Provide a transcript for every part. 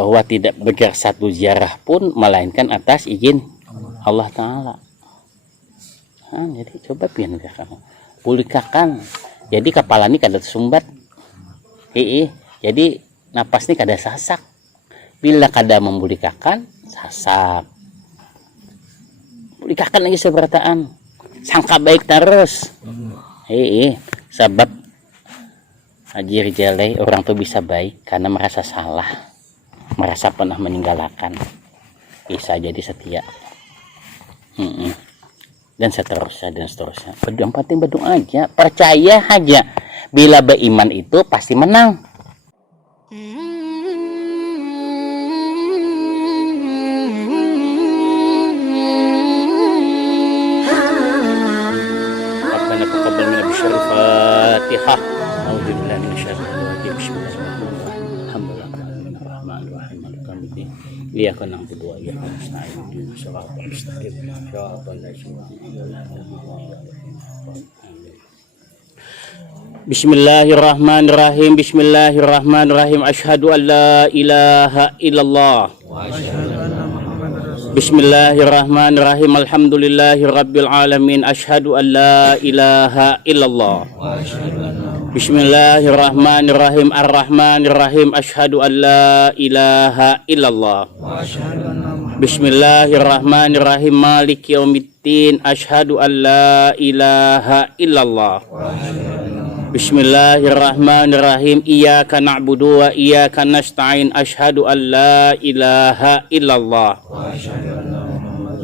bahwa tidak bergerak satu ziarah pun melainkan atas izin Allah Ta'ala. Jadi coba pian kamu pulikakan. Jadi kepala ini kada tersumbat. Jadi napas ini kada sasak. Bila kada membulikakan sasak. Pulikakan lagi seberataan. Sangka baik terus. Sebab Haji Rizalai orang tuh bisa baik karena merasa salah, merasa pernah meninggalkan, bisa jadi setia, dan seterusnya dan seterusnya. Yang penting berdoa aja, percaya aja. Bila beriman itu pasti menang. Rabbana taqabbal minna bisyarril Fatihah. Iyyaka na'budu wa iyyaka nasta'in ihdinas siratal mustaqim siratal ladzina Bismillahirrahmanirrahim. Bismillahirrahmanirrahim. Asyhadu an la ilaha illallah. Bismillahirrahmanirrahim. Alhamdulillahirabbil alamin. Asyhadu an la ilaha illallah. Bismillahirrahmanirrahim. Ar-Rahmanirrahim. Asyhadu an la ilaha illallah. Bismillahirrahmanirrahim. Maliki yaumiddin. Asyhadu an la ilaha illallah. Bismillahirrahmanirrahim. Iyyaka na'budu wa iyyaka nasta'in. Asyhadu an la ilaha illallah.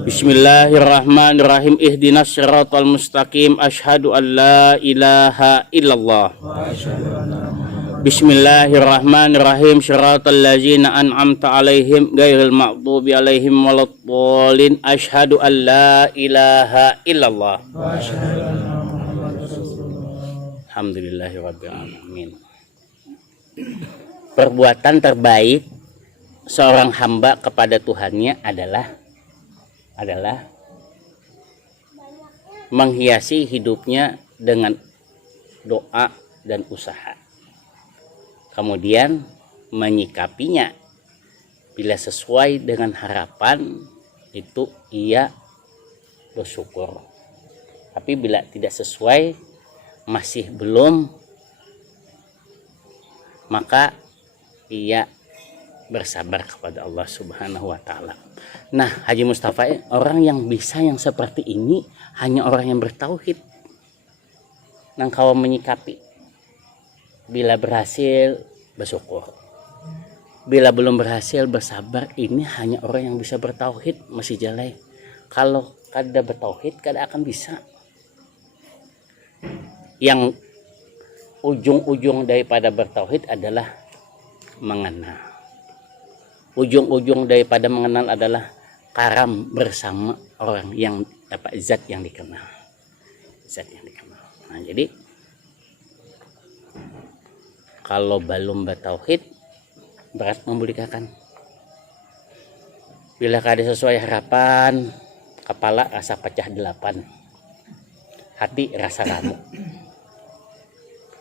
Bismillahirrahmanirrahim. Ihdinas siratal mustaqim. Asyhadu an la ilaha illallah. Bismillahirrahmanirrahim. Siratal ladzina an'amta alaihim ghairil maghdubi alaihim waladdallin. Asyhadu an la ilaha illallah. Alhamdulillahirabbil alamin. Perbuatan terbaik seorang hamba kepada Tuhannya adalah menghiasi hidupnya dengan doa dan usaha. Kemudian menyikapinya bila sesuai dengan harapan itu ia bersyukur. Tapi bila tidak sesuai, masih belum, maka ia bersabar kepada Allah Subhanahu wa Ta'ala. Nah, Haji Mustafa, orang yang bisa yang seperti ini hanya orang yang bertauhid. Nang kau menyikapi, bila berhasil bersyukur, bila belum berhasil bersabar. Ini hanya orang yang bisa bertauhid masih jalai. Kalau kada bertauhid kada akan bisa. Yang ujung-ujung daripada bertauhid adalah mengenal. Ujung-ujung daripada mengenal adalah karam bersama orang yang zat yang dikenal. Zat yang dikenal. Nah, jadi kalau belum bertauhid berat membulikakan. Bila kada sesuai harapan, kepala rasa pecah 8. Hati rasa ramuk.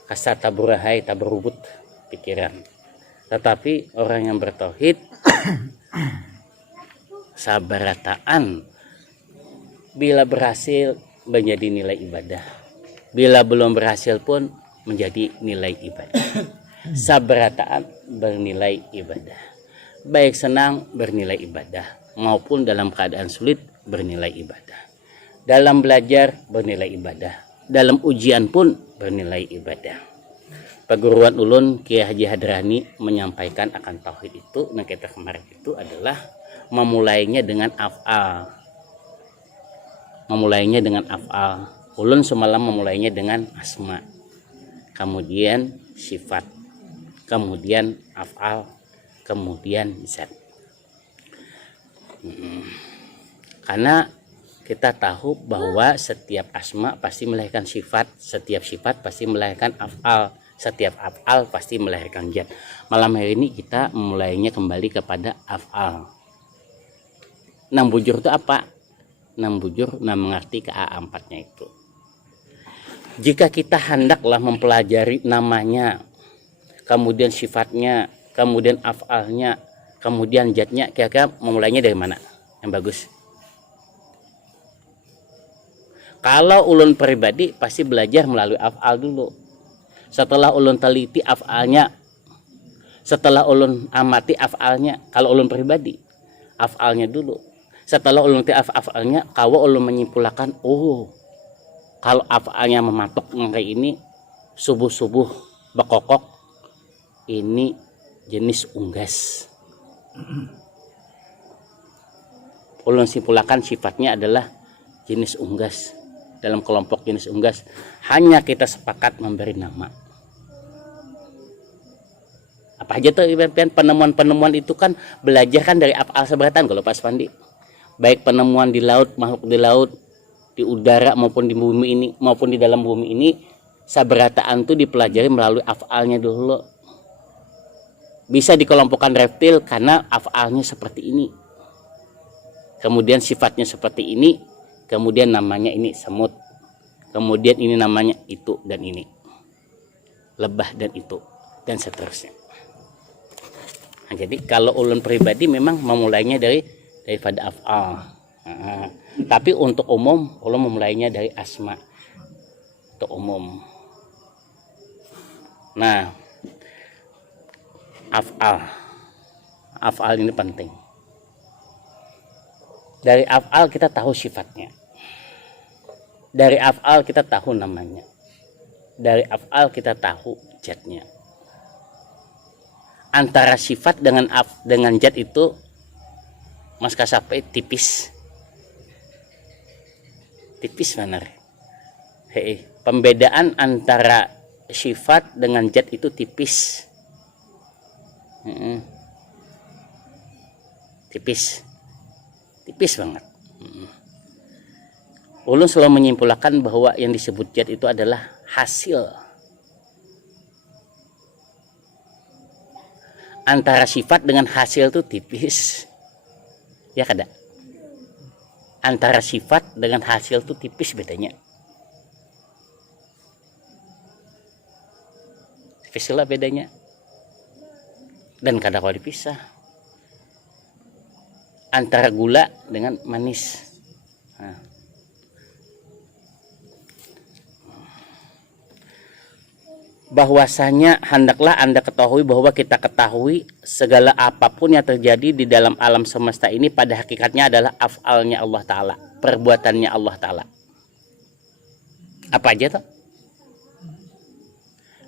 Kasa taburahai taberubut pikiran. Tetapi orang yang bertauhid sabarataan, bila berhasil menjadi nilai ibadah, bila belum berhasil pun menjadi nilai ibadah. Sabarataan bernilai ibadah, baik senang bernilai ibadah maupun dalam keadaan sulit bernilai ibadah, dalam belajar bernilai ibadah, dalam ujian pun bernilai ibadah. Perguruan ulun Kiai Haji Hadrani menyampaikan akan tauhid itu, nah kita kemarin itu adalah memulainya dengan af'al. Memulainya dengan af'al. Ulun semalam memulainya dengan asma. Kemudian sifat. Kemudian af'al. Kemudian zat. Karena kita tahu bahwa setiap asma pasti melahirkan sifat, setiap sifat pasti melahirkan af'al, setiap af'al pasti melahirkan zat. Malam hari ini kita memulainya kembali kepada af'al. Nam bujur itu apa? Nam bujur, nam mengerti ke A4-nya itu. Jika kita hendaklah mempelajari namanya, kemudian sifatnya, kemudian af'alnya, kemudian jatnya kira-kira memulainya dari mana yang bagus? Kalau ulun pribadi pasti belajar melalui af'al dulu. Setelah ulun teliti af'alnya, setelah ulun amati af'alnya, kalau ulun pribadi af'alnya dulu. Setelah ulun teliti af'alnya, kalau ulun menyimpulkan, oh kalau af'alnya mematok kayak ini, subuh-subuh bekokok, ini jenis unggas. Ulun simpulkan sifatnya adalah jenis unggas. Dalam kelompok jenis unggas hanya kita sepakat memberi nama. Apa aja tuh penemuan-penemuan itu kan belajar kan dari af'al seberatan kalau Pak Pandi. Baik penemuan di laut, makhluk di laut, di udara maupun di bumi ini maupun di dalam bumi ini, saberataan itu dipelajari melalui af'alnya dulu. Bisa dikelompokkan reptil karena af'alnya seperti ini. Kemudian sifatnya seperti ini. Kemudian namanya ini semut, kemudian ini namanya itu dan ini, lebah dan itu, dan seterusnya. Nah, jadi kalau ulun pribadi memang memulainya daripada af'al. Tapi untuk umum ulun memulainya dari asma, untuk umum. Nah, af'al ini penting. Dari af'al kita tahu sifatnya. Dari af'al kita tahu namanya. Dari af'al kita tahu jatnya. Antara sifat dengan jat itu Mas Kasapai tipis. Tipis benar. Pembedaan antara sifat dengan jat itu tipis. Tipis banget. Ulun selalu menyimpulkan bahwa yang disebut jat itu adalah hasil antara sifat dengan hasil itu tipis, ya kada? Antara sifat dengan hasil itu tipis bedanya. Tipis lah bedanya, dan kada kalau dipisah. Antara gula dengan manis. Nah. Bahwasanya hendaklah Anda ketahui bahwa kita ketahui segala apapun yang terjadi di dalam alam semesta ini pada hakikatnya adalah af'alnya Allah Ta'ala, perbuatannya Allah Ta'ala. Apa aja tuh?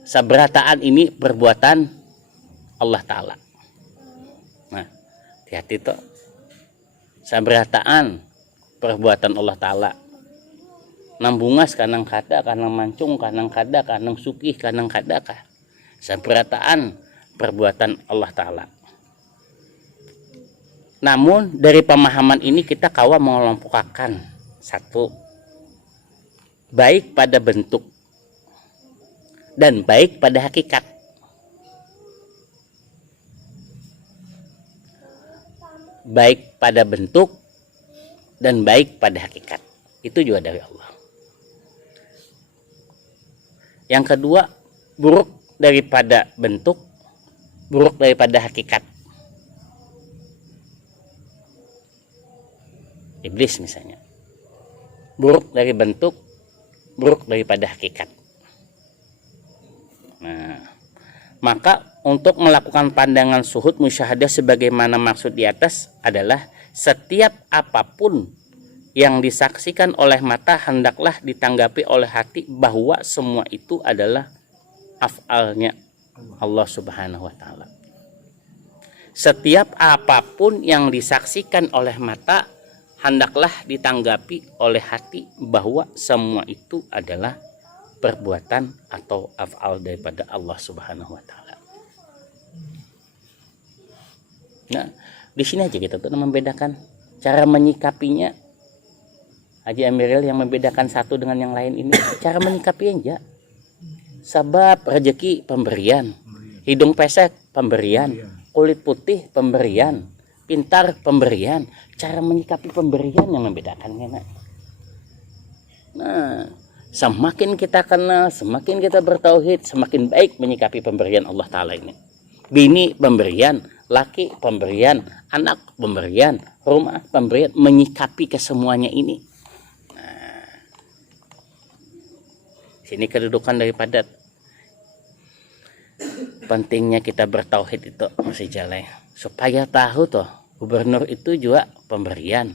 Saberataan ini perbuatan Allah Ta'ala. Nah, hati-hati tuh. Saberataan perbuatan Allah Ta'ala. Nambungas kanang kada, kanang mancung, kanang kada, kanang sukih, kanang kada kah. Saberataan perbuatan Allah Ta'ala. Namun dari pemahaman ini kita kawa mengelompokkan satu, baik pada bentuk dan baik pada hakikat. Baik pada bentuk dan baik pada hakikat. Itu juga dari Allah. Yang kedua, buruk daripada bentuk, buruk daripada hakikat. Iblis misalnya. Buruk dari bentuk, buruk daripada hakikat. Nah, maka untuk melakukan pandangan suhud musyahadah sebagaimana maksud di atas adalah setiap apapun yang disaksikan oleh mata hendaklah ditanggapi oleh hati bahwa semua itu adalah af'alnya Allah Subhanahu wa Ta'ala. Setiap apapun yang disaksikan oleh mata hendaklah ditanggapi oleh hati bahwa semua itu adalah perbuatan atau af'al daripada Allah Subhanahu wa Ta'ala. Nah, di sini aja kita tuh membedakan cara menyikapinya. Haji Amiril yang membedakan satu dengan yang lain ini cara menyikapi aja. Sebab rezeki pemberian, hidung pesek pemberian, kulit putih pemberian, pintar pemberian. Cara menyikapi pemberian yang membedakannya. Nah, semakin kita kenal, semakin kita bertauhid, semakin baik menyikapi pemberian Allah Ta'ala ini. Bini pemberian, laki pemberian, anak pemberian, rumah pemberian, menyikapi kesemuanya ini. Nah, sini kedudukan daripada pentingnya kita bertauhid itu masih jalan, supaya tahu toh gubernur itu juga pemberian.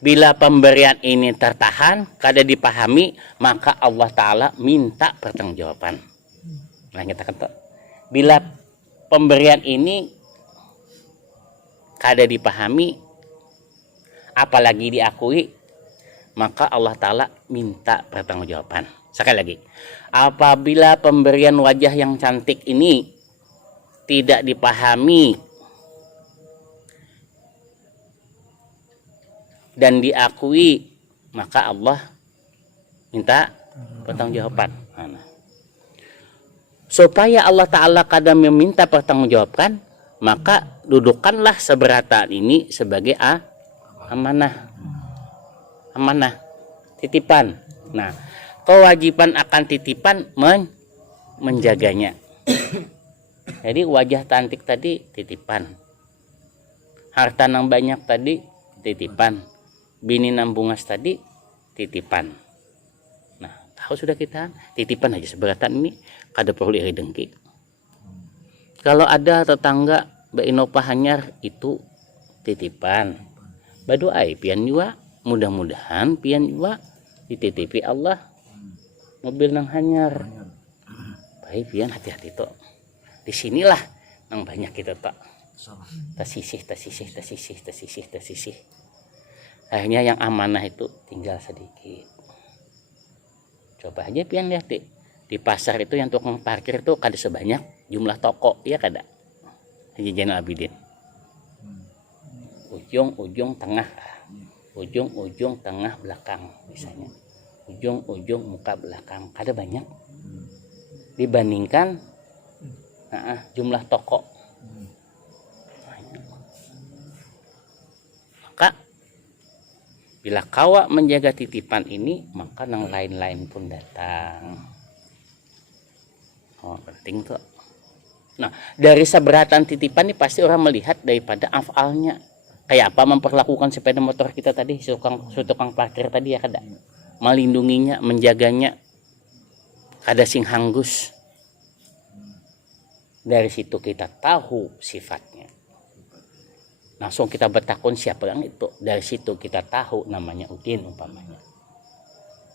Bila pemberian ini tertahan, kada dipahami, maka Allah Ta'ala minta pertanggungjawaban. Nah, kita kata, bila pemberian ini kada dipahami, apalagi diakui, maka Allah Ta'ala minta pertanggungjawaban. Sekali lagi, apabila pemberian wajah yang cantik ini tidak dipahami dan diakui, maka Allah minta pertanggungjawaban. Nah, supaya Allah Ta'ala kadang meminta pertanggungjawaban, maka dudukanlah seberatan ini sebagai amanah, titipan. Nah, kewajiban akan titipan menjaganya. Jadi wajah cantik tadi titipan, harta yang banyak tadi titipan, bini nambungas tadi titipan. Nah, tahu sudah kita titipan aja seberatan ini, kada perlu iri dengki. Kalau ada tetangga Bainopa hanyar itu titipan, badoai pian juga, mudah-mudahan pian juga dititipi Allah mobil nang hanyar. Baik pian hati-hati toh. Disinilah nang banyak kita tak tasisih. Akhirnya yang amanah itu tinggal sedikit. Coba aja pian lihat di pasar itu yang tukang parkir itu kada sebanyak jumlah toko, ya kada. Haji Zainal Abidin. Ujung tengah, ujung tengah belakang misalnya, ujung muka belakang, kada banyak dibandingkan jumlah toko. Maka bila kawa menjaga titipan ini, maka yang lain-lain pun datang. Oh, penting tuh. Nah, dari seberatan titipan ini pasti orang melihat daripada afalnya. Kayak apa memperlakukan sepeda motor kita tadi, tukang parkir tadi, ya kada. Melindunginya, menjaganya. Kada sing hanggus. Dari situ kita tahu sifatnya. Langsung kita bertakun siapa yang itu. Dari situ kita tahu namanya Udin umpamanya.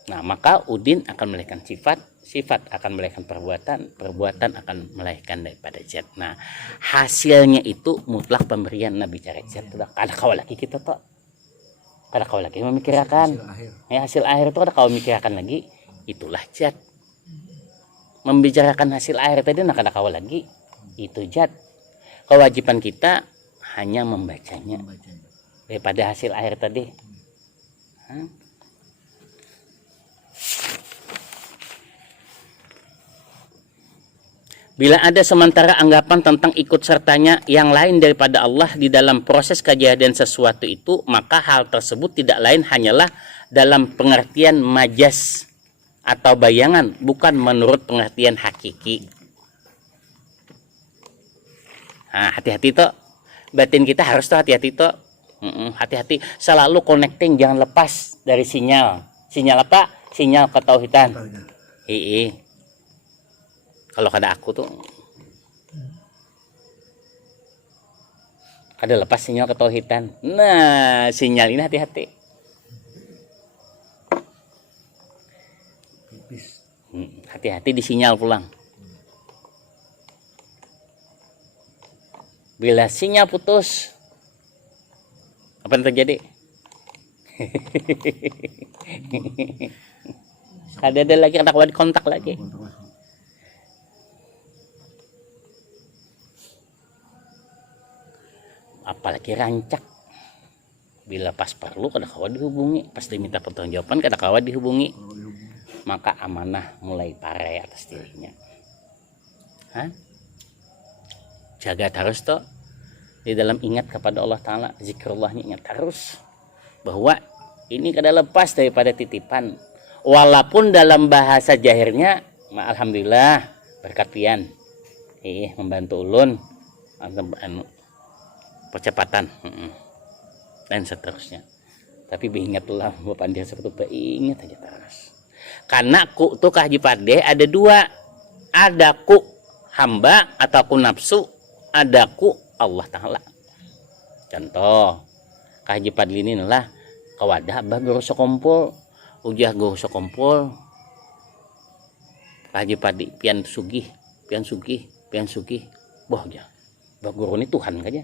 Nah, maka Udin akan melahirkan sifat, sifat akan melahirkan perbuatan, perbuatan akan melahirkan daripada zat. Nah, hasilnya itu mutlak pemberian Nabi bicara zat. Kada kau lagi kita toh. Kada kau lagi memikirkan. Hasil akhir itu kada kau memikirkan lagi. Itulah zat. Membicarakan hasil akhir tadi kada kau lagi. Itu zat. Kewajiban kita hanya membacanya daripada hasil akhir tadi. Bila ada sementara anggapan tentang ikut sertanya yang lain daripada Allah di dalam proses kejadian sesuatu itu, maka hal tersebut tidak lain hanyalah dalam pengertian majas atau bayangan, bukan menurut pengertian hakiki. Nah, hati-hati toh. Batin kita harus tuh hati-hati toh. Hati-hati, selalu connecting, jangan lepas dari sinyal. Sinyal apa? Sinyal ketauhidan. Kalau kada aku tuh kada lepas sinyal ketauhidan. Nah, sinyal ini hati-hati. Hati-hati di sinyal pulang. Bila sinyal putus, apa yang terjadi? Ada lagi kada kuat kontak lagi. Apalagi rancak. Bila pas perlu kada kawan dihubungi, pas diminta pertanggungjawaban kada kawan dihubungi, maka amanah mulai parai atas dirinya. Jaga terus toh di dalam ingat kepada Allah Ta'ala, zikrullahnya ingat terus bahwa ini kada lepas daripada titipan. Walaupun dalam bahasa jahirnya alhamdulillah berkat pian membantu ulun percepatan dan seterusnya. Tapi ingatlah Bapak dia seperti ingat aja terus. Karena ku tuh Haji Pade ada dua, ada ku hamba atau ku nafsu, ada ku Allah Ta'ala. Contoh Haji Padli ini lah kawadah abah guru sekompol ujah guru sekompol Haji Padli pian sugih boh aja bah guru ini Tuhan aja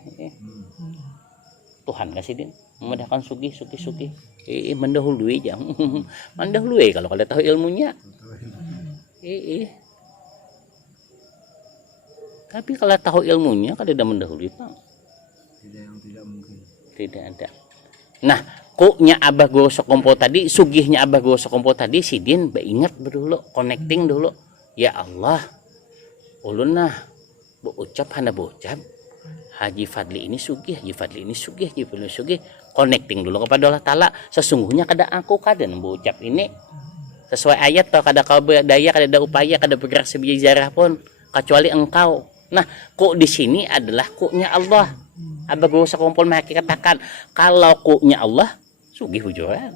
Tuhan kasih din memudahkan sugih mendahului aja mendahului kalau kalian tahu ilmunya tapi kalau tahu ilmunya kalian udah mendahului Pak. Tidak mungkin. Tidak ada. Nah, koknya Abah Guru Sekompo tadi, sugihnya Abah Guru Sekompo tadi, Sidin ingat dulu, connecting dulu. Ya Allah, ulun nah, berucap hana berucap. Haji Fadli ini sugih, connecting dulu kepada Allah Ta'ala. Sesungguhnya kada aku kada berucap ini sesuai ayat atau kada kau berdaya, kada ada upaya, kada bergerak sebiji zarah pun kecuali engkau. Nah, kok di sini adalah koknya Allah. Abah Guru Sekompol katakan kalau koknya Allah sugih bujuran.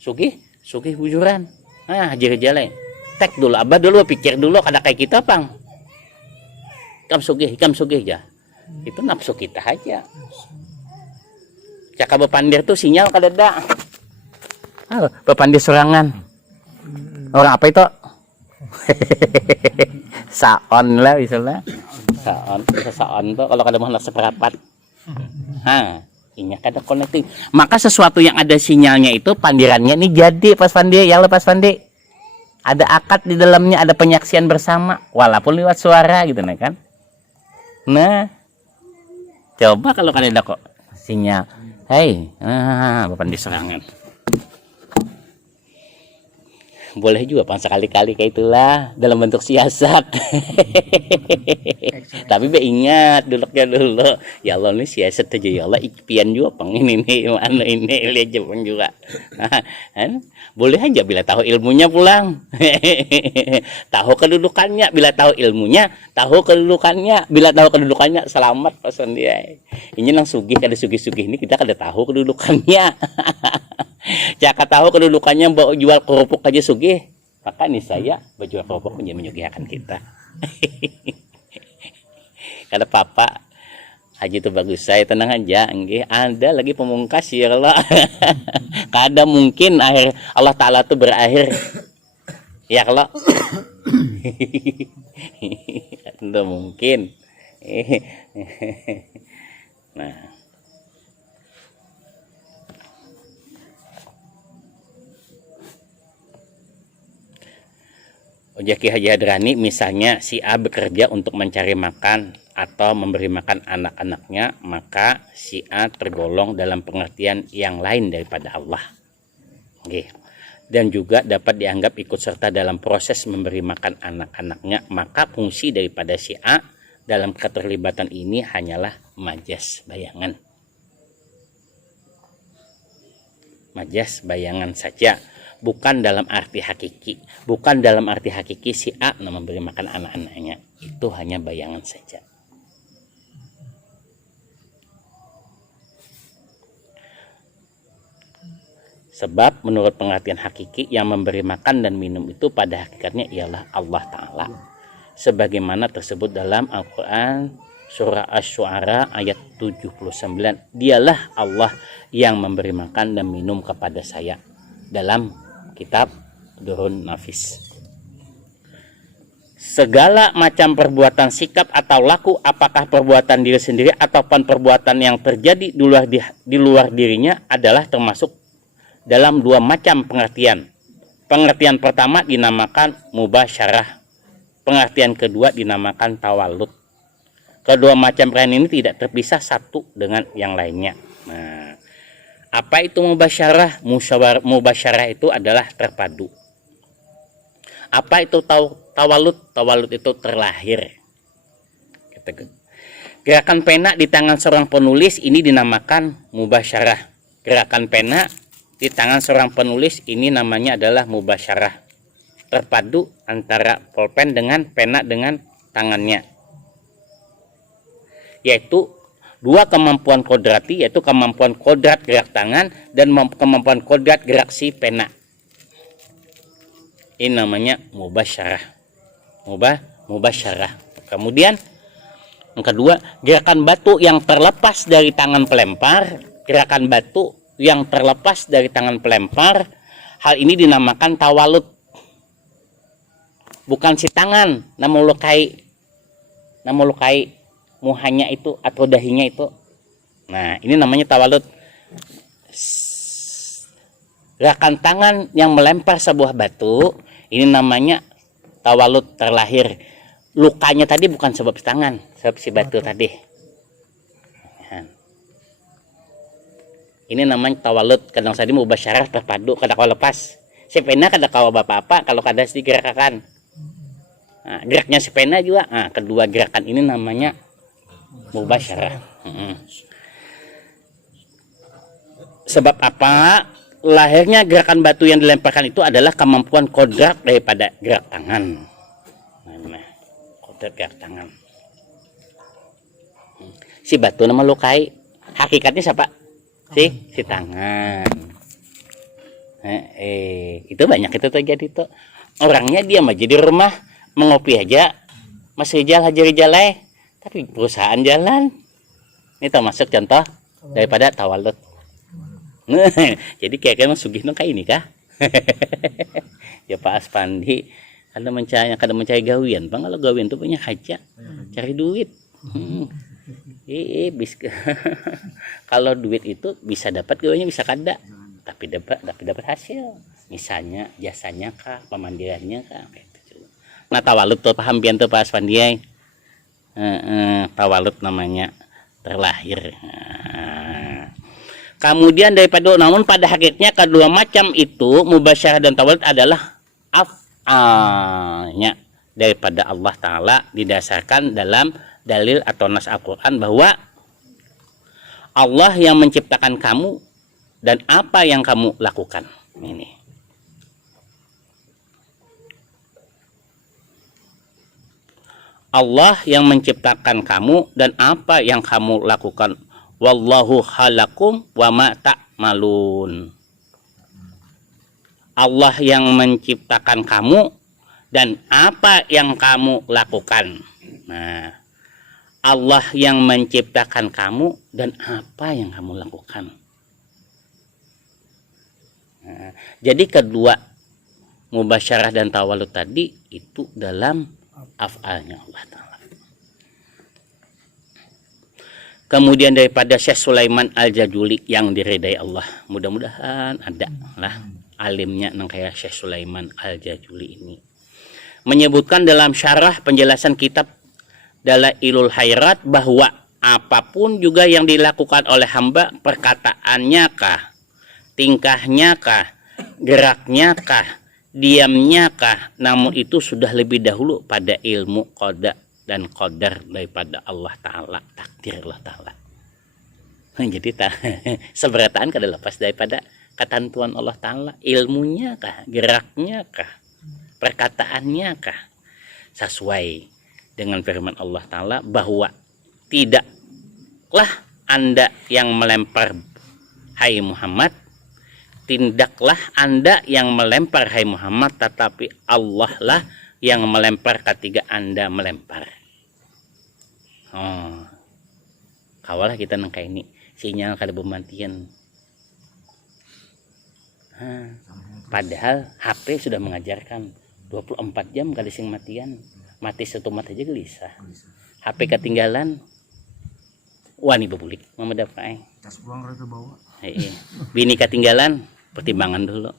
Sugih bujuran. Nah, jalan. Tek dulu Abah dulu pikir dulu kada kayak kita pang. Ikam sugih ya. Itu nafsu kita aja. Cakap bepandir tuh sinyal kada ada. Bepandir serangan. Orang apa itu? Saon lah misalnya. Saon tuh kalau kada mau seperapat. Ini kada connecting. Maka sesuatu yang ada sinyalnya itu pandirannya ini jadi pas pandi yang lepas pandi. Ada akad di dalamnya, ada penyaksian bersama walaupun lewat suara gitu kan. Nah, coba kalau kada ada kok sinyal. Bapak diserangan. Boleh juga Bang sekali-kali kayak itulah dalam bentuk siasat. Tapi ingat duduknya dulu. Ya Allah ini siasat aja ya Allah ikpian juga Bang ini lihat aja Bang juga. Boleh aja bila tahu ilmunya pulang. Tahu kedudukannya bila tahu ilmunya, tahu kedudukannya bila tahu kedudukannya selamat pasan dia. Ini nang sugih kada sugih-sugih ini kita kada tahu kedudukannya. Jaka tahu kedudukannya bawa jual kerupuk aja sugih, maka nih saya berjual kerupuk menyugihakan kita. Kata papa Haji itu bagus saya tenang aja, enggak ada lagi pemungkas ya Allah. Kada mungkin akhir Allah Ta'ala tuh berakhir ya kalau tidak mungkin. Nah, Ojaki Haji Hadrani misalnya si A bekerja untuk mencari makan atau memberi makan anak-anaknya, maka si A tergolong dalam pengertian yang lain daripada Allah. Oke. Dan juga dapat dianggap ikut serta dalam proses memberi makan anak-anaknya, maka fungsi daripada si A dalam keterlibatan ini hanyalah majas bayangan. Majas bayangan saja. Bukan dalam arti hakiki, si A memberi makan anak-anaknya, itu hanya bayangan saja. Sebab menurut pengertian hakiki yang memberi makan dan minum itu pada hakikatnya ialah Allah Ta'ala, sebagaimana tersebut dalam Al-Quran surah Asy-Syu'ara ayat 79. Dialah Allah yang memberi makan dan minum kepada saya, dalam kitab Durrun Nafis. Segala macam perbuatan sikap atau laku, apakah perbuatan diri sendiri ataupun perbuatan yang terjadi di luar dirinya, adalah termasuk dalam dua macam pengertian. Pengertian pertama dinamakan mubasyarah, pengertian kedua dinamakan tawalud. Kedua macam pengertian ini tidak terpisah satu dengan yang lainnya. Nah, apa itu mubasyarah? Mubasyarah itu adalah terpadu. Apa itu tawalud? Tawalud itu terlahir. Gerakan pena di tangan seorang penulis ini dinamakan mubasyarah. Gerakan pena di tangan seorang penulis ini namanya adalah mubasyarah. terpadu antara pulpen dengan pena dengan tangannya, yaitu dua kemampuan kodrati, yaitu kemampuan kodrat gerak tangan dan kemampuan kodrat gerak si pena. Ini namanya mubasyarah. Mubasyarah. Kemudian yang kedua, gerakan batu yang terlepas dari tangan pelempar. Gerakan batu yang terlepas dari tangan pelempar, hal ini dinamakan tawalut. Bukan si tangan, namun lukai muhanya itu atau dahinya itu. Nah, ini namanya tawalut. Gerakan tangan yang melempar sebuah batu, ini namanya tawalut terlahir. Lukanya tadi bukan sebab si tangan, sebab si batu tadi. Ini namanya tawalut. Kadang tadi mubasyarah terpadu, kadang kau lepas. Si pena kadang kau apa-apa kalau kada digerakan. Nah, geraknya si pena juga. Nah, kedua gerakan ini namanya mubasyarah. Sebab apa? Lahirnya gerakan batu yang dilemparkan itu adalah kemampuan kodrat daripada gerak tangan. Kodrat gerak tangan. Si batu nama lukai. Hakikatnya siapa? Si tangan. Itu banyak itu terjadi tuh. Orangnya dia mah jadi rumah mengopi aja, masih jalan, tapi perusahaan jalan. Ini termasuk contoh daripada tawalut. Jadi kayak sugih kayak ini kah? Ya Pak Aspandi kada mencari gawian. Bang, kalau gawian tuh punya aja cari duit. Kalau duit itu bisa dapat gawiannya, bisa kada, tapi dapat hasil. Misalnya jasanya kah, pemandirannya kah, kayak gitu. Nah, tawalut tuh paham pian tuh Pak Aspandi. Tawalut namanya terlahir. Kemudian daripada, namun pada hakikatnya kedua macam itu mubasyarah dan tawalut adalah af'alnya daripada Allah Ta'ala, didasarkan dalam dalil atau nas Al-Quran bahwa Allah yang menciptakan kamu dan apa yang kamu lakukan. Ini Allah yang menciptakan kamu dan apa yang kamu lakukan. Wallahu khalakum wa ma ta'malun. Allah yang menciptakan kamu dan apa yang kamu lakukan. Nah, Allah yang menciptakan kamu dan apa yang kamu lakukan. Nah, jadi kedua mubasyarah dan tawalut tadi itu dalam af'alnya Allah Ta'ala. Kemudian daripada Syekh Sulaiman Al-Jajuli yang diridai Allah, mudah-mudahan ada lah alimnya nang kayak Syekh Sulaiman Al-Jajuli ini, menyebutkan dalam syarah penjelasan kitab Dalailul Khairat bahwa apapun juga yang dilakukan oleh hamba, perkataannya kah, tingkahnya kah, geraknya kah, diamnya kah, namun itu sudah lebih dahulu pada ilmu qada dan qadar daripada Allah Ta'ala, takdir Allah Ta'ala. Jadi seberataan kada lepas daripada ketentuan Allah Ta'ala, ilmunya kah, geraknya kah, perkataannya kah, sesuai dengan firman Allah Ta'ala bahwa tidaklah Anda yang melempar hai Muhammad, tindaklah Anda yang melempar hai Muhammad, tetapi Allah lah yang melempar ketika Anda melempar. Kawalah kita nangka ini sinyal kada pemantian. Padahal HP sudah mengajarkan 24 jam kada sing matian. Mati satu mata aja gelisah. HP ketinggalan, wani bebulik mama dapat. Tas pulang rata bawa. Bini ketinggalan, pertimbangan dulu.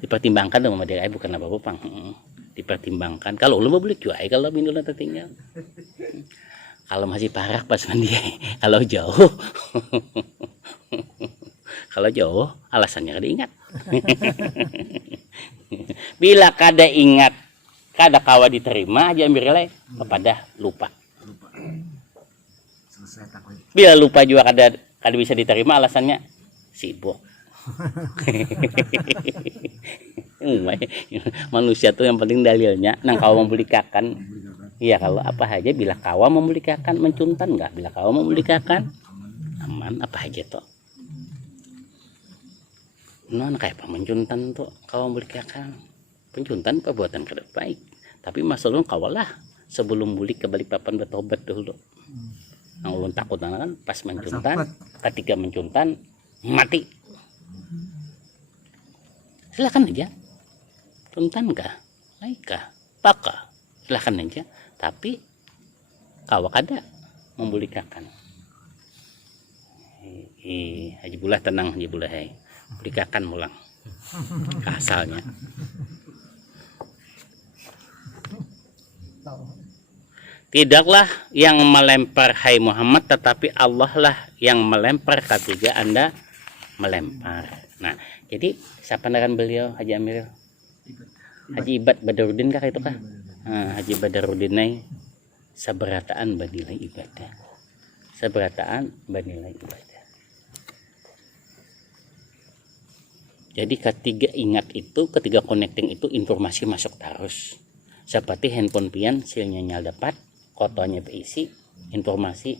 Dipertimbangkan dong mama dia, bukan apa-apa pang. Dipertimbangkan. Kalau lu bebulik juga, kalau bini lu tertinggal. Kalau masih parah pas mandi, kalau jauh, kalau jauh alasannya kada ingat. Bila kada ingat, kada kawa diterima aja ambil kepada lupa. Bila lupa juga kada bisa diterima, alasannya sibuk. Manusia tuh yang penting dalilnya nang kawa membulikakan. Iya, kalau apa aja bila kawa membulikakan mencuntan enggak, bila kawa membulikakan aman apa aja tuh. Non kayak apa mencuntan tuh kawa membulikakan. Pencuntan perbuatan kada baik. Tapi masalahnya kawalah sebelum bulik ke Balikpapan bertobat dulu. Nang ulun takut kan pas mencuntan, ketika mencuntan mati. Silakan aja. Tuntan kah? Laika? Paka? Silakan aja. Tapi kawa kada membulikakan. Haji Bulah tenang, Haji Bulah. Bulikakan mulang. Asalnya. Tidaklah yang melempar hai Muhammad, tetapi Allah lah yang melempar ketika Anda melempar. Nah, jadi siapa dengan beliau Haji Amiril? Haji Ibad Badarudin kah itu kah? Haji Badarudin ini sabarataan banilai ibadah. Sabarataan banilai ibadah. Jadi ketiga ingat itu, ketiga connecting itu informasi masuk terus. Seperti handphone pian silnya nyal dapat, kotonya berisi informasi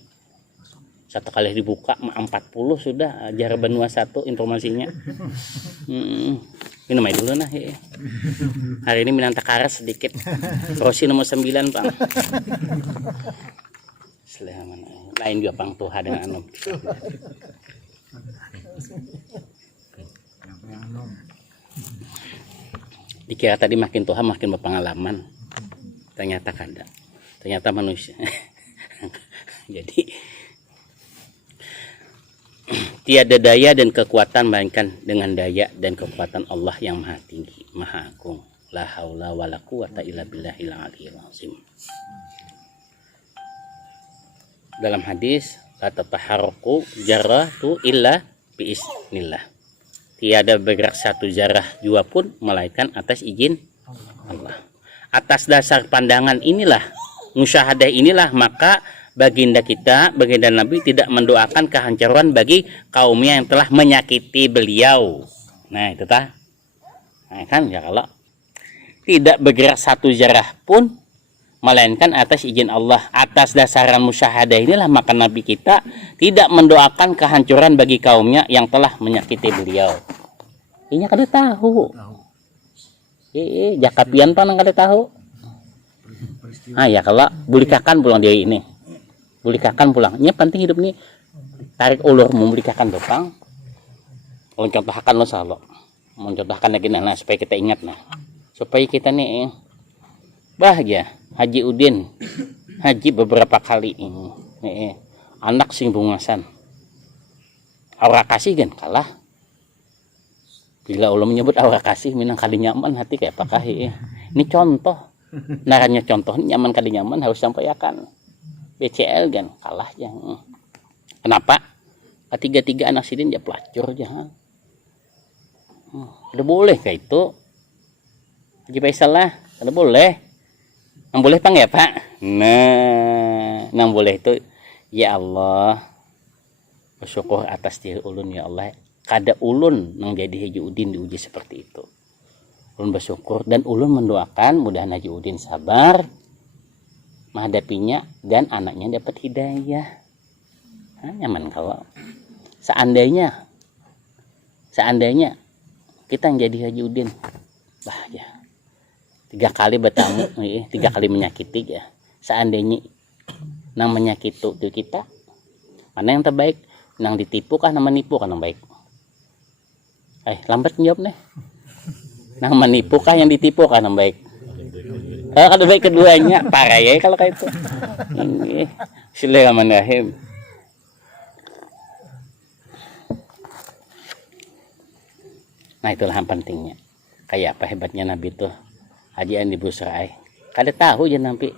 satu kali dibuka 40 sudah ajar benua satu informasinya. Minum aja dulu nah ya. Hari ini minang takaras sedikit. Rosi nomor 9 Bang. Lain juga Bang Tuhan dengan anu. Dikira tadi makin Tuhan makin berpengalaman. Ternyata kada. Ternyata manusia. Jadi tiada daya dan kekuatan melainkan dengan daya dan kekuatan Allah yang maha tinggi, maha agung. La haula wala quwata illa billahil aliyil azim. Dalam hadis, la tataharraku jarratu illa biiznillah. Tiada bergerak satu zarah jua pun melainkan atas izin Allah. Atas dasar pandangan inilah, musyahadah inilah, maka baginda kita, baginda Nabi tidak mendoakan kehancuran bagi kaumnya yang telah menyakiti beliau. Nah itu tah. Nah, kan ya kalau tidak bergerak satu zarah pun melainkan atas izin Allah. Atas dasaran musyahadah inilah maka Nabi kita tidak mendoakan kehancuran bagi kaumnya yang telah menyakiti beliau. Ini kada tahu. Jakapian panang kada tahu. Ya kalau bulikakan pulang dia ini. Bulikakan pulang. Ini penting hidup nih. Tarik ulur membulikakan dopang. Mencontohkan lo salo. Mencontohkan lagi nah supaya kita ingat nah. Supaya kita nih bahagia. Haji Udin haji beberapa kali ini. Anak sing bungasan. Aura kasih kan kalah. Bila Allah menyebut aura kasih minang kali nyaman hati kayak apakah ini contoh. Naranya contoh nyaman kali nyaman harus sampaikan. BCL kan kalah jangan. Kenapa? Ketiga-tiga anak sidin dia pelacur jangan. Ada boleh kayak itu. Haji Faisal lah, ada boleh. Nang boleh pang ya Pak. Nah, nang boleh itu ya Allah. Bersyukur atas diri ulun ya Allah. Kada ulun nang jadi Haji Udin diuji seperti itu. Ulun bersyukur dan ulun mendoakan mudahan Haji Udin sabar menghadapinya dan anaknya dapat hidayah. Nyaman kalau seandainya kita yang jadi Haji Udin bahagia. 3 kali bertamu, 3 kali menyakiti ya. Seandainya nang menyakiti itu kita, mana yang terbaik? Nang ditipu kah nang menipu kah nang baik? Lambat jawab nih. Nang menipu kah yang ditipu kah nang baik? Kalau baik keduanya parah ya kalau kayak itu. Ini Bismillahirrahmanirrahim. Nah itulah yang pentingnya. Kayak apa hebatnya Nabi tuh Haji Andi Busrai. Kada tahu ya Nabi.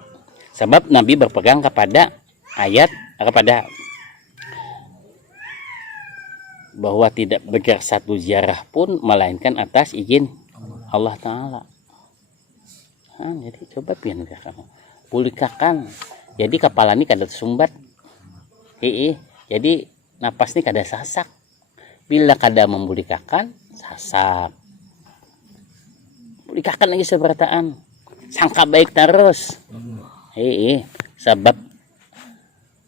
Sebab Nabi berpegang kepada ayat kepada bahwa tidak bergerak satu ziarah pun melainkan atas izin Allah Ta'ala. Jadi coba pian kamu pulikakan. Jadi kepala ini kada tersumbat. Jadi napas ini kada sasak. Bila kada membulikakan sasak. dikakan lagi seberataan. Sangka baik terus. Sebab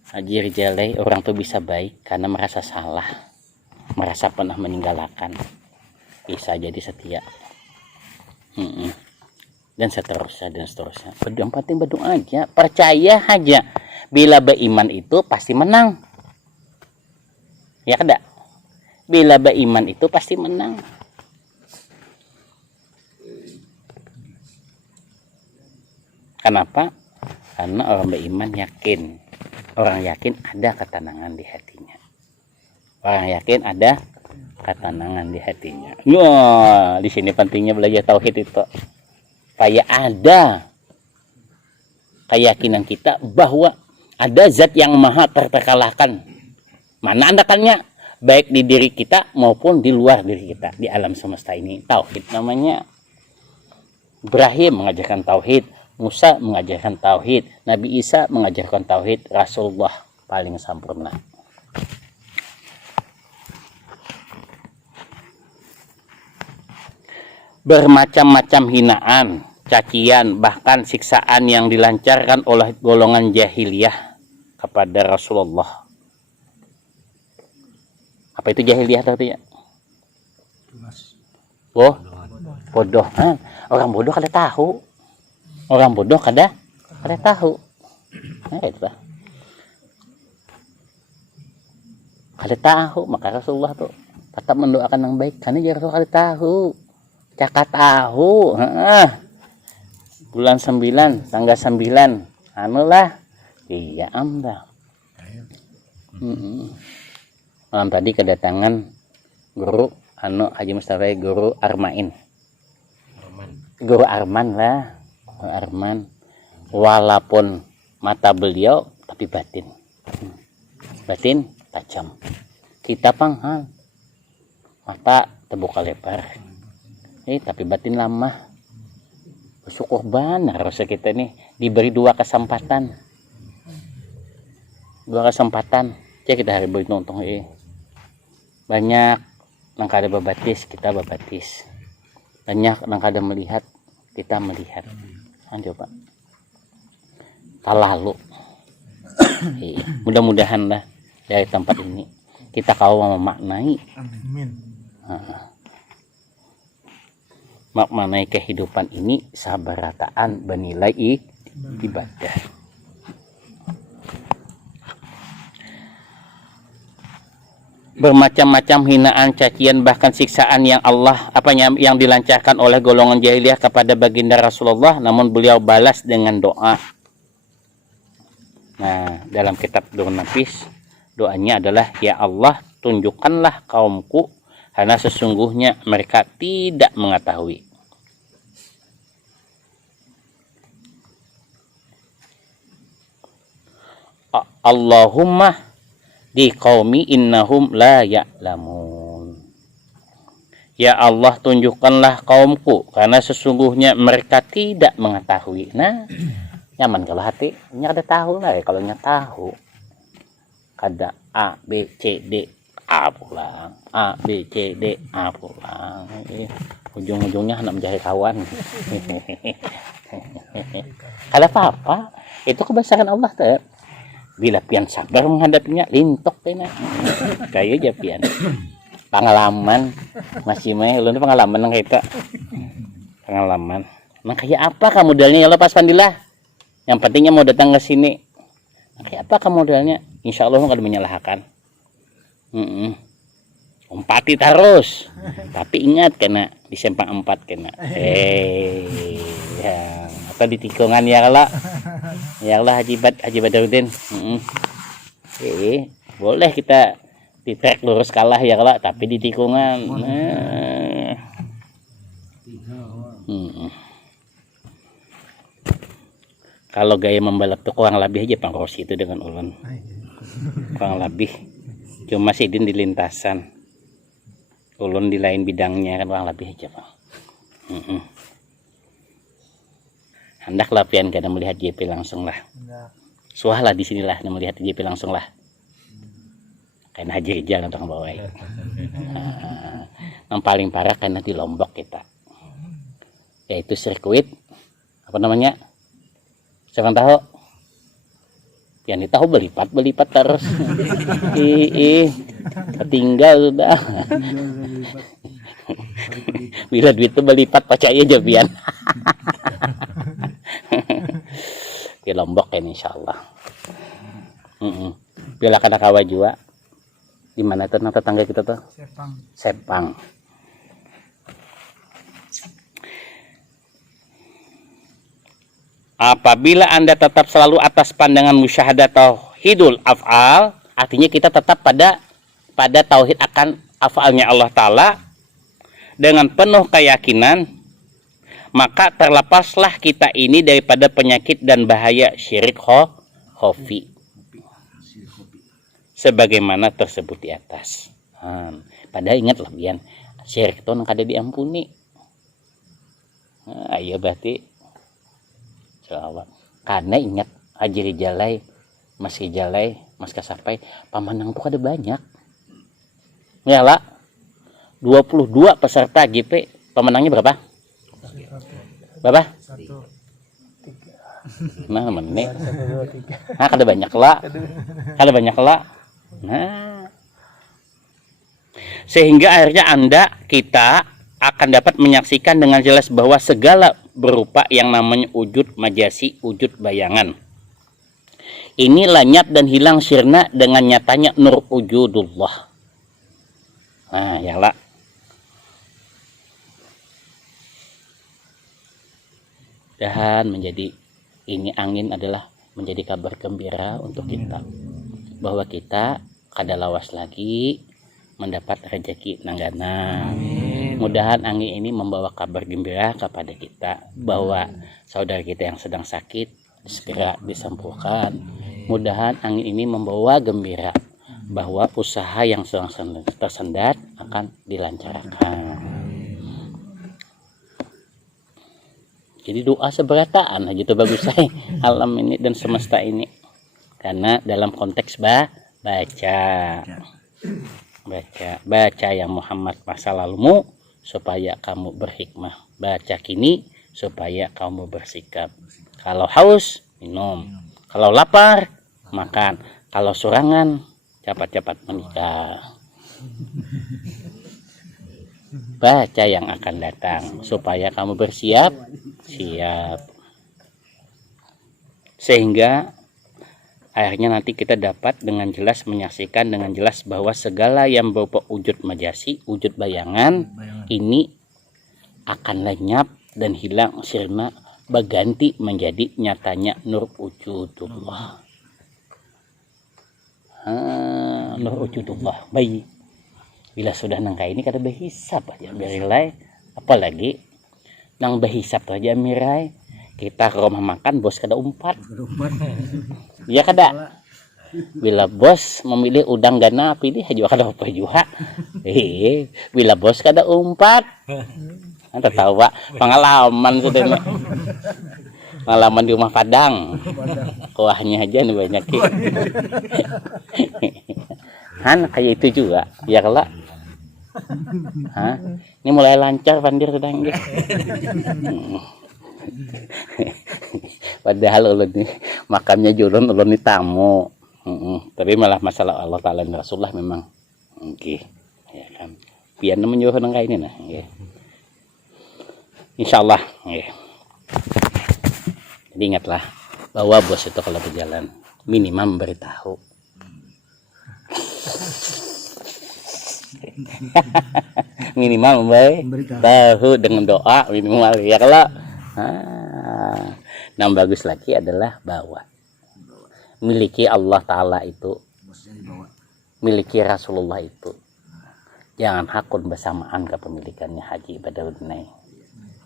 Haji Rizalai orang tuh bisa baik karena merasa salah, merasa pernah meninggalkan, bisa jadi setia. Dan seterusnya dan seterusnya. Yang penting berdoa aja, percaya aja. Bila beriman itu pasti menang. Ya kada? Bila beriman itu pasti menang. Kenapa? Karena orang beriman yakin. Orang yakin ada ketenangan di hatinya. Orang yakin ada ketenangan di hatinya. Wah, di sini pentingnya belajar tauhid itu. Supaya ada keyakinan kita bahwa ada zat yang maha terkalahkan. Mana andakannya? Baik di diri kita maupun di luar diri kita. Di alam semesta ini. Tauhid namanya. Ibrahim mengajarkan tauhid. Musa mengajarkan tauhid. Nabi Isa mengajarkan tauhid. Rasulullah paling sempurna. Bermacam-macam hinaan, cacian, bahkan siksaan yang dilancarkan oleh golongan jahiliyah kepada Rasulullah. Apa itu jahiliyah artinya? Bodoh. Orang bodoh kada tahu. Orang bodoh kada tahu. Itu. Kada tahu, maka Rasulullah tuh tetap mendoakan yang baik karena dia Rasul kada tahu. Cakap tahu, bulan 9, tanggal 9, anulah, iya amba. Malam tadi kedatangan guru, Haji Mustafa, guru Armain. Guru Arman lah, Arman. Walaupun mata beliau, tapi batin. Batin tajam. Kita panghal, mata terbuka lebar. Tapi batin lama. Bersyukur benar rasa kita nih diberi dua kesempatan. Cek kita hari beri nonton banyak nang kada babatis, kita babatis. Banyak nang kada melihat, kita melihat. Coba. Lalu. Mudah-mudahan lah dari tempat ini kita kau memaknai. Amin. Maknai kehidupan ini sabarataan bernilai ibadah. Bermacam-macam hinaan, cacian, bahkan siksaan yang yang dilancarkan oleh golongan jahiliyah kepada baginda Rasulullah, namun beliau balas dengan doa. Nah, dalam kitab Durrun Nafis, doanya adalah, ya Allah, tunjukkanlah kaumku karena sesungguhnya mereka tidak mengetahui. Allahumma di qaumi innahum la ya'lamun. Ya Allah, tunjukkanlah kaumku karena sesungguhnya mereka tidak mengetahui. Nah, nyaman kalau hati nya ada tahu lah ya. Kalau nya tahu kada A B C D A pulang, A B C D A pulang. Ujung-ujungnya anak menjadi kawan. Kada apa-apa, itu kebesaran Allah tuh. Bila pian sabar menghadapinya, lintok kena. Kayak aja pian. Pengalaman masih ulun pengalaman nang kita. Pengalaman. Nah, kayak apa kamu modalnya ya lepas pandilah. Yang pentingnya mau datang ke sini. Nah, kayak apa kamu modalnya? Insya Allah kada menyalahkan. Umpati terus. Tapi ingat kena di Sempang 4 kena. Ya, apa di tikungan ya kalau. Ya Allah Haji Badrudin. Boleh kita di trek lurus kalah ya kalau, tapi di tikungan. Kalau gaya membalap tuh kurang lebih aja Bang Rosi itu dengan ulun. Kurang lebih. Cuma sidin di lintasan. Ulun di lain bidangnya kan kurang lebih aja Bang. Hendaklah pian kada melihat JP langsung lah. Suah lah di sinilah melihat JP langsung lah. Karena Haji Rizal nonton bawah. Yang paling parah karena di Lombok kita. yaitu sirkuit apa namanya? Siapa tahu? Yang tahu belipat terus. Tinggal sudah. Bila duit itu belipat percaya aja Bian. Di Lombok ini insyaallah. Bila kada kawa jua. Di mana tuh tetangga kita tuh? Sepang. Apabila Anda tetap selalu atas pandangan musyahadah tauhidul af'al, artinya kita tetap pada tauhid akan af'alnya Allah Ta'ala dengan penuh keyakinan, maka terlepaslah kita ini daripada penyakit dan bahaya syirik khafi sebagaimana tersebut di atas. Padahal ingatlah Bian, syirik itu kada diampuni. Iya berarti karena ingat Haji Rijalai, Mas Rijalai, Mas Kasapai, pamanang tuh ada banyak. Ya lah, 22 peserta GP, pemenangnya berapa? Berapa? 1, 3. Nah, menit. Nah, kada banyak lah. Nah, sehingga akhirnya kita akan dapat menyaksikan dengan jelas bahwa segala berupa yang namanya wujud majasi, wujud bayangan. Ini lenyap dan hilang sirna dengan nyatanya nur wujudullah. Nah, ya lah. Dan menjadi ini angin adalah menjadi kabar gembira untuk kita bahwa kita kada lawas lagi mendapat rezeki nanggana. Mudahan angin ini membawa kabar gembira kepada kita bahwa saudara kita yang sedang sakit segera disembuhkan. Mudahan angin ini membawa gembira bahwa usaha yang sedang tersendat akan dilancarkan. Jadi doa seberataan aja tuh bagus saya alam ini dan semesta ini. Karena dalam konteks baca yang Muhammad masa lalumu supaya kamu berhikmah, baca kini supaya kamu bersikap. Kalau haus minum, kalau lapar makan, kalau surangan cepat-cepat menikah. Baca yang akan datang supaya kamu bersiap sehingga akhirnya nanti kita dapat dengan jelas menyaksikan dengan jelas bahwa segala yang berupa wujud majasi, wujud bayangan ini akan lenyap dan hilang sirna berganti menjadi nyatanya nur wujudullah. Nur wujudullah. Baik. Bila sudah nangka ini kada berhisap aja berilai, apalagi nang berhisap aja mirai. Kita ke rumah makan bos kada umpat. Iya kada. Bila bos memilih udang gana pilih aja kada apa juga. Bila bos kada umpat. Anda tahu Pak, pengalaman sudah. Pengalaman di rumah Padang. Kuahnya aja nih banyak. Han kayak itu juga. Ya kalau ini mulai lancar Pandir sedang gitu. Padahal ulun nih makamnya julun ulun nih tamu. Tapi malah masalah Allah Ta'ala dan Rasulullah memang ya kan. Biar menyuruh nang kayak ini nah. Insyaallah Jadi ingatlah bahwa bos itu kalau berjalan minimal memberitahu. Minimal memberitahu dengan doa minimal ya kalau. Yang bagus lagi adalah bahwa miliki Allah Ta'ala itu, miliki Rasulullah itu, jangan hakun bersamaan kepemilikannya Haji Badrudin.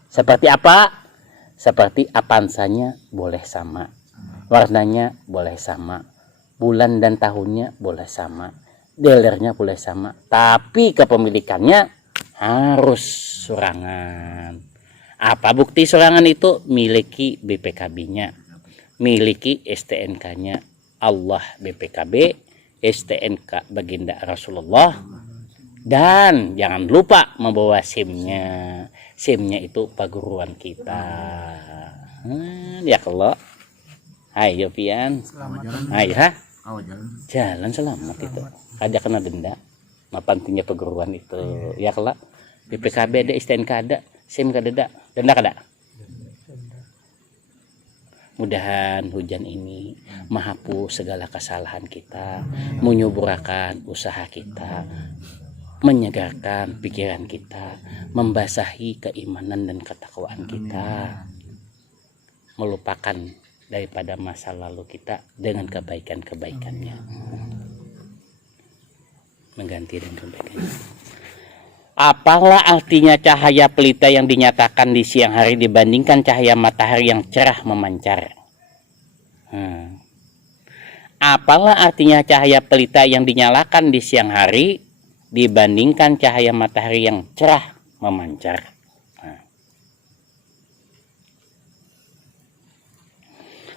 Seperti apa? Seperti apansanya boleh sama, warnanya boleh sama, bulan dan tahunnya boleh sama, dealernya boleh sama, tapi kepemilikannya harus surangan. Apa bukti surangan itu? Miliki BPKB-nya, miliki STNK-nya Allah BPKB, STNK Baginda Rasulullah, dan jangan lupa membawa SIM-nya. SIM-nya itu perguruan kita. Ya kalau ayo pian ayo ha jalan selamat itu ada kena denda mapantinya perguruan itu ya kalau di PKB ada STNK ada SIM kada denda kada. Mudahan hujan ini menghapus segala kesalahan kita, menyuburakan usaha kita, menyegarkan pikiran kita, membasahi keimanan dan ketakwaan kita, melupakan daripada masa lalu kita dengan kebaikan-kebaikannya, mengganti dengan kebaikannya. Apalah artinya cahaya pelita yang dinyatakan di siang hari dibandingkan cahaya matahari yang cerah memancar? Apalah artinya cahaya pelita yang dinyalakan di siang hari dibandingkan cahaya matahari yang cerah memancar?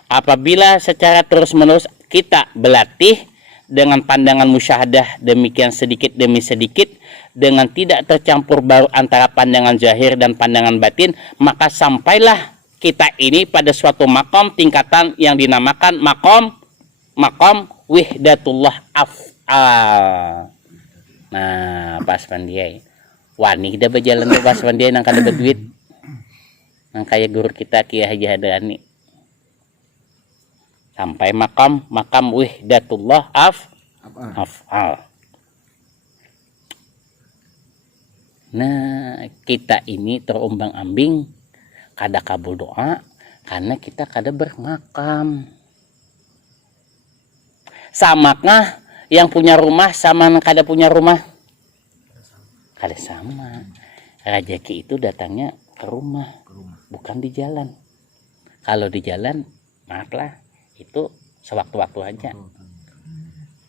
Apabila secara terus-menerus kita berlatih dengan pandangan musyahadah demikian sedikit demi sedikit dengan tidak tercampur baur antara pandangan zahir dan pandangan batin, maka sampailah kita ini pada suatu makom tingkatan yang dinamakan makom wihdatullah af'al. Nah, pas pandiai wani kita berjalan tuh pas pandiai nang kada berduit nang kayak guru kita Kiai Haji Hadrani sampai makam wihdatullah af'al. Nah, kita ini terombang-ambing kada kabul doa karena kita kada bermakam. Samakah yang punya rumah sama yang kada punya rumah? Kada sama. Rezeki itu datangnya ke rumah, bukan di jalan. Kalau di jalan, maaflah, itu sewaktu-waktu aja.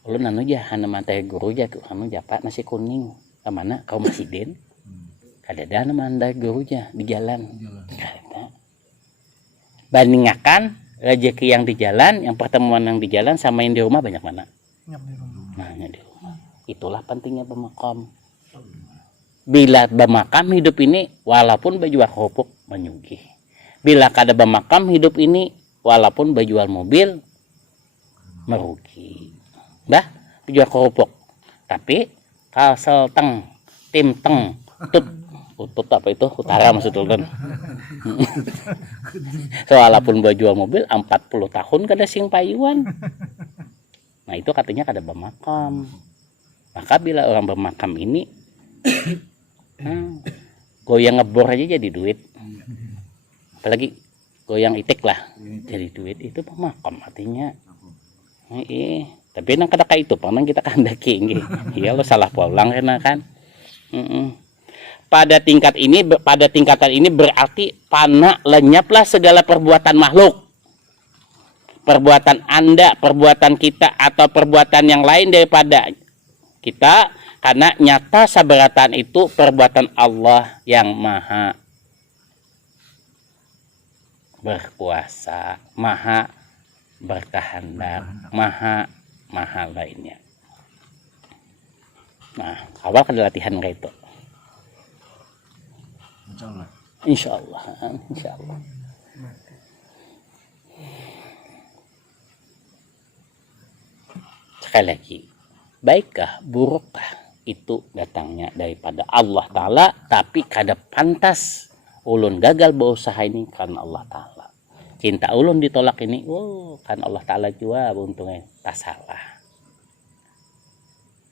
Lu nanu aja hana mantai guru aja anu Pak nasi kuning kemana kau masih den kada mantai guru aja di jalan kada. Bandingkan rezeki yang di jalan, yang pertemuan yang di jalan sama yang di rumah banyak mana? Nah, yang di rumah. Itulah pentingnya bermakam. Bila bermakam hidup ini walaupun berjual kerupuk menyugih. Bila kada bermakam hidup ini walaupun berjual mobil merugi. Dah, berjual kerupuk. Tapi kalsel teng, tim teng, utut apa itu? Utara maksudnya kan. So, walaupun berjual mobil 40 tahun kada sing payuan. Nah, itu katanya kada bermakam. Maka bila orang bermakam ini goyang ngebor aja jadi duit. Apalagi goyang itik lah jadi duit, itu pemakam artinya. Tapi nang kada kayak itu pang kita kandaki nggih. Iya lo salah pulang karena kan. Pada tingkatan ini berarti pana lenyaplah segala perbuatan makhluk. Perbuatan Anda, perbuatan kita atau perbuatan yang lain daripada kita, karena nyata sabaratan itu perbuatan Allah yang maha berkuasa, maha berkehendak, maha lainnya. Nah, awal kada latihan kayak itu. Insya Allah. Sekali lagi, baikkah burukkah itu datangnya daripada Allah Ta'ala, tapi kada pantas ulun gagal berusaha ini karena Allah Ta'ala. Cinta ulun ditolak ini, kan Allah Ta'ala jua untungnya tak salah.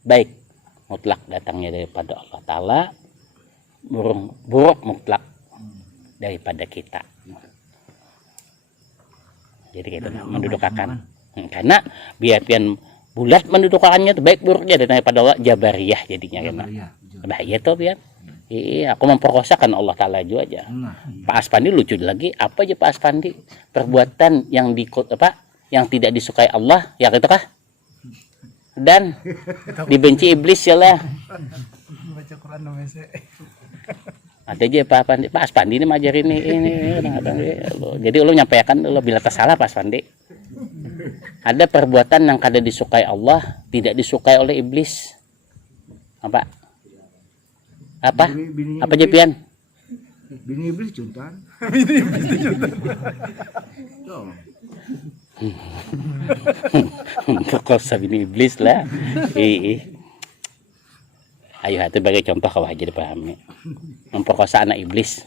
Baik mutlak datangnya daripada Allah Ta'ala, buruk mutlak daripada kita. Jadi kita mendudukakan. Karena biarpun bulat mendudukannya itu baik buruknya daripada Allah, jabariyah jadinya kan. Bahaya tuh pian. Iya, aku memperkosakan Allah Ta'ala juga aja. Pak Aspandi lucu lagi, apa aja Pak Aspandi? Perbuatan yang yang tidak disukai Allah, ya gitu kah? Dan dibenci iblis ya lah. Baca Quran namanya. Ada aja Pak Aspandi ini ngajarin ini. Jadi lo nyampaikan lo bila tersalah Pak Aspandi. Ada perbuatan yang kada disukai Allah, tidak disukai oleh iblis. Apa aja pian? Bini iblis juntan. Perkosa bini iblis lah. Ayo hati sebagai contoh kau aja dipahami. Memperkosa anak iblis.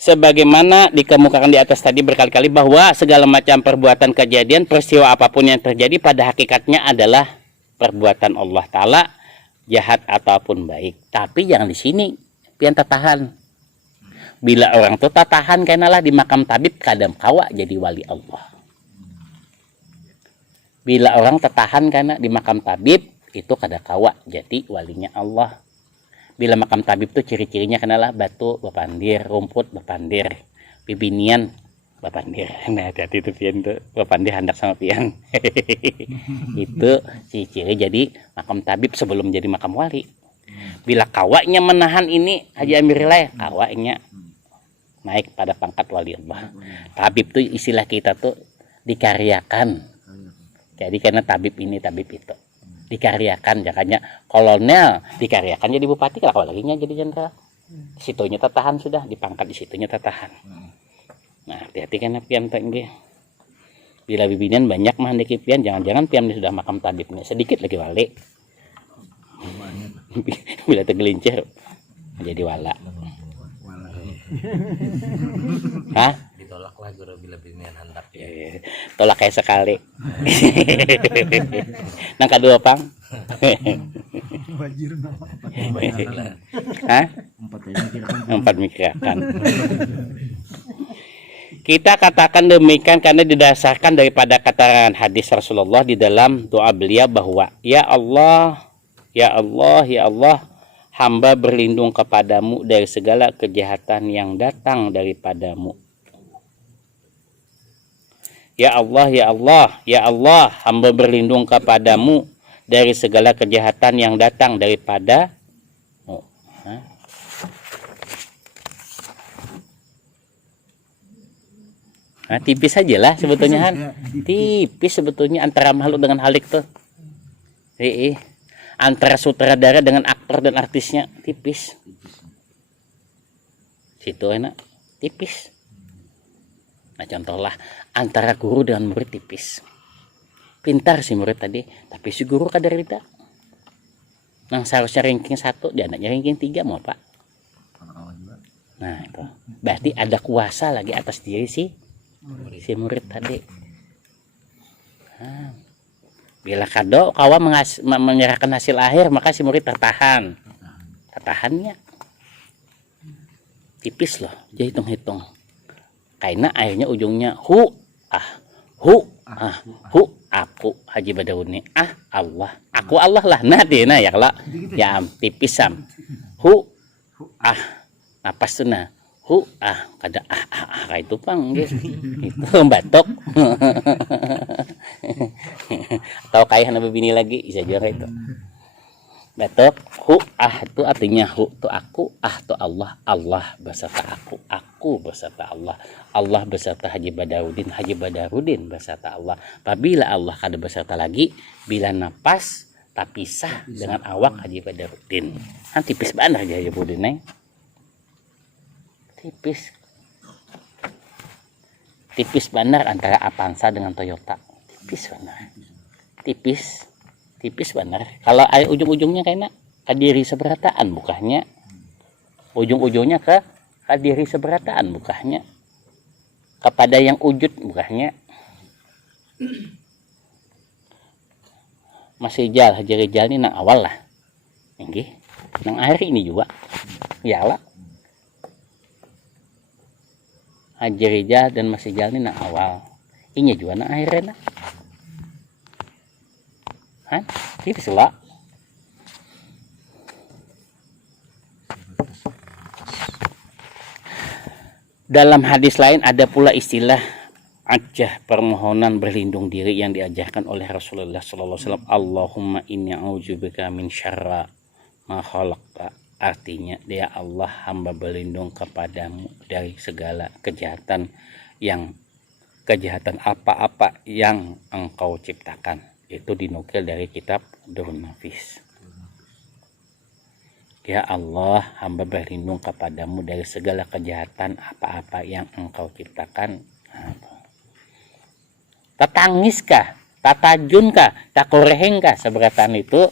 Sebagaimana dikemukakan di atas tadi berkali-kali bahwa segala macam perbuatan kejadian peristiwa apapun yang terjadi pada hakikatnya adalah perbuatan Allah Ta'ala, jahat ataupun baik. Tapi jangan di sini pian tatahan. Bila orang tuh tatahan kenalah di makam tabib kadang kawa jadi wali Allah. Bila orang tatahan karena di makam tabib itu kada kawa jadi walinya Allah. Bila makam tabib itu ciri-cirinya kenalah batu bapandir, rumput bapandir, bibinian bapandir. Nah, hati-hati itu pian tuh bapandir hendak sama pian. Itu ciri-ciri jadi makam tabib sebelum jadi makam wali. Bila kawanya menahan ini Haji Amirillah, kawanya naik pada pangkat wali Allah. Tabib tuh istilah kita tuh dikaryakan. Jadi karena tabib ini tabib itu dikaryakan, jakanya kolonel dikaryakan jadi bupati, kalau lagi jadi jenderal. Situnya tatahan sudah dipangkat di situnya tatahan. Nah, hati-hati karena pian tengge. Bila bibinian banyak mah ndeki pian, jangan-jangan pian sudah makam tabibnya sedikit lagi wali. Bila tergelincir jadi wala. Hah? Ditolaklah guru bila binian hendak. Tolak kayak sekali. Nang kedua pang. Wajir nama. Hah? Empat mikirakan. Kita katakan demikian karena didasarkan daripada keterangan hadis Rasulullah di dalam doa beliau bahwa ya Allah, ya Allah, ya Allah, hamba berlindung kepadamu dari segala kejahatan yang datang daripadamu. Ya Allah, ya Allah, ya Allah, hamba berlindung kepadamu dari segala kejahatan yang datang daripada. Nah, tipis aja lah sebetulnya kan. Tipis sebetulnya antara makhluk dengan halik tuh. Antara sutradara dengan aktor dan artisnya tipis. Situ enak, tipis. Nah, contohlah antara guru dengan murid tipis. Pintar si murid tadi, tapi si guru kadarita. Nah, seharusnya ranking 1, dia anaknya ranking 3 mau apa? Nah, itu. Berarti ada kuasa lagi atas diri si murid tadi. Nah, bila kado kawa menyerahkan hasil akhir, maka si murid tertahan. Tertahannya tipis loh, jadi hitung-hitung. Karena akhirnya ujungnya hu aku Haji Badauni Allah, aku Allah lah. Nah deh nah ya kalau ya tipis sam napas tuh nah kada kayak itu pang gitu. Itu batok. Atau kayak hana bini lagi bisa juga itu batok itu artinya itu aku itu Allah beserta aku beserta Allah beserta Haji Badarudin beserta Allah. Apabila Allah kada beserta lagi, bila napas tak pisah dengan awak Haji Badarudin. Kan tipis banget Haji Badarudin tipis benar antara Avanza dengan Toyota. Tipis benar. Kalau ujung-ujungnya kayaknya ke diri seberataan bukahnya. Ujung-ujungnya ke diri seberataan bukahnya. Kepada yang ujud bukahnya. Masih Haji Rijal ini nang awal lah. Nggih. Nang akhir ini juga. Ya lah. Haji Rijal dan Mas Rijal ini nang awal. Ini juga nang akhirnya. Hah? Tipis lah. Dalam hadis lain ada pula istilah ajah permohonan berlindung diri yang diajarkan oleh Rasulullah SAW. Allahumma inni a'udzubika min syarra ma khalaqta. Artinya, ya Allah, hamba berlindung kepadamu dari segala kejahatan apa-apa yang engkau ciptakan. Itu dinukil dari kitab Durun Nafis. Ya Allah, hamba berlindung kepadamu dari segala kejahatan apa-apa yang engkau ciptakan. Tatangis kah, tatajun kah, takoreheng kah, seberataan itu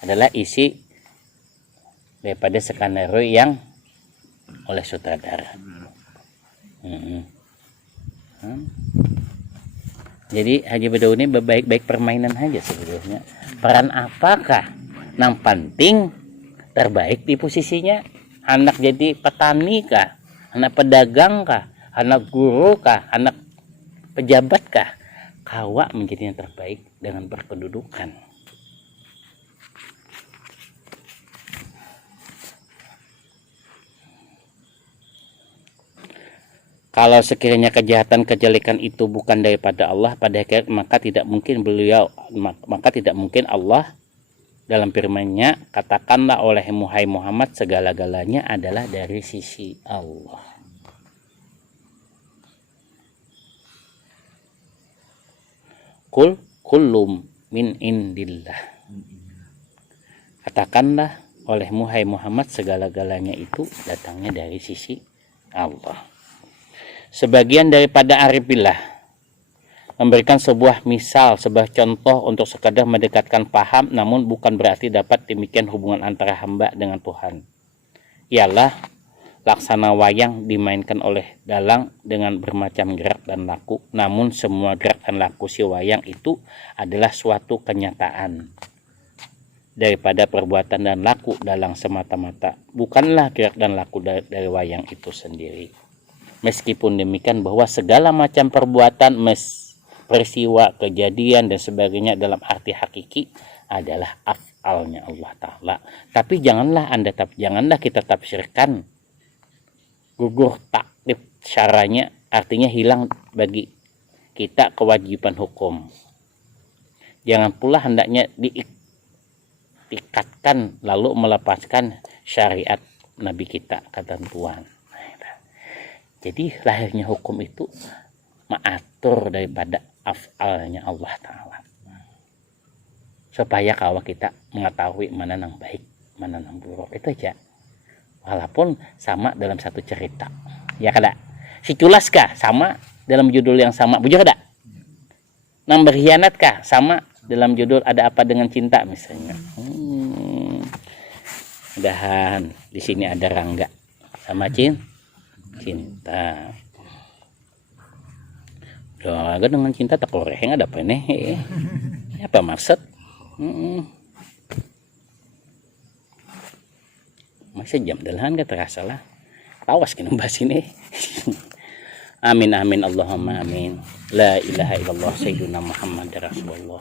adalah isi daripada skenario yang oleh sutradara. Jadi Haji Badawi ini baik-baik permainan aja sebetulnya. Peran apakah yang penting terbaik di posisinya? Anak jadi petani kah, anak pedagang kah, anak guru kah, anak pejabat kah? Kawa menjadi yang terbaik dengan berkedudukan. Kalau sekiranya kejahatan kejelekan itu bukan daripada Allah pada akhirnya, maka tidak mungkin Allah dalam firman-Nya, katakanlah olehmu hai Muhammad, segala-galanya adalah dari sisi Allah. Kul kullum min indillah. Katakanlah olehmu hai Muhammad, segala-galanya itu datangnya dari sisi Allah. Sebagian daripada arifillah memberikan sebuah misal, sebuah contoh untuk sekadar mendekatkan paham, namun bukan berarti dapat demikian hubungan antara hamba dengan Tuhan. Ialah laksana wayang dimainkan oleh dalang dengan bermacam gerak dan laku, namun semua gerak dan laku si wayang itu adalah suatu kenyataan daripada perbuatan dan laku dalang semata-mata, bukanlah gerak dan laku dari wayang itu sendiri. Meskipun demikian bahwa segala macam perbuatan, peristiwa, kejadian dan sebagainya dalam arti hakiki adalah af'alnya Allah Ta'ala. Tapi janganlah kita tafsirkan gugur taklif syaranya, artinya hilang bagi kita kewajiban hukum. Jangan pula hendaknya diikatkan lalu melepaskan syariat Nabi kita, ketentuan. Jadi lahirnya hukum itu mengatur daripada af'alnya Allah Ta'ala, supaya kalau kita mengetahui mana yang baik, mana yang buruk, itu aja. Walaupun sama dalam satu cerita, ya kada. Si culas kah sama dalam judul yang sama, bujur kada. Nang berkhianat kah sama dalam judul ada apa dengan cinta misalnya. Mudahan di sini ada Rangga sama cinta. Rangga dengan cinta tak koreng ada apa nih? Apa maksud? Masih jam delahan gak terasa lah. Tawas kena bahas ini. Amin amin Allahumma amin. La ilaha illallah sayyiduna Muhammad Rasulullah.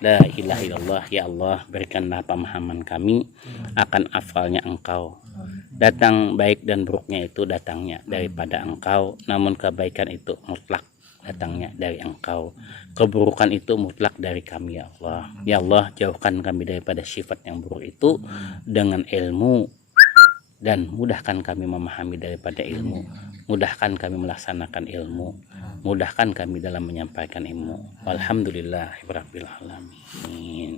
La ilaha illallah, ya Allah, berikanlah pemahaman kami akan afalnya Engkau. Datang baik dan buruknya itu datangnya daripada Engkau, namun kebaikan itu mutlak datangnya dari Engkau. Keburukan itu mutlak dari kami, ya Allah. Ya Allah, jauhkan kami daripada sifat yang buruk itu dengan ilmu, dan mudahkan kami memahami daripada ilmu, mudahkan kami melaksanakan ilmu, mudahkan kami dalam menyampaikan ilmu. Alhamdulillahirabbil alamin.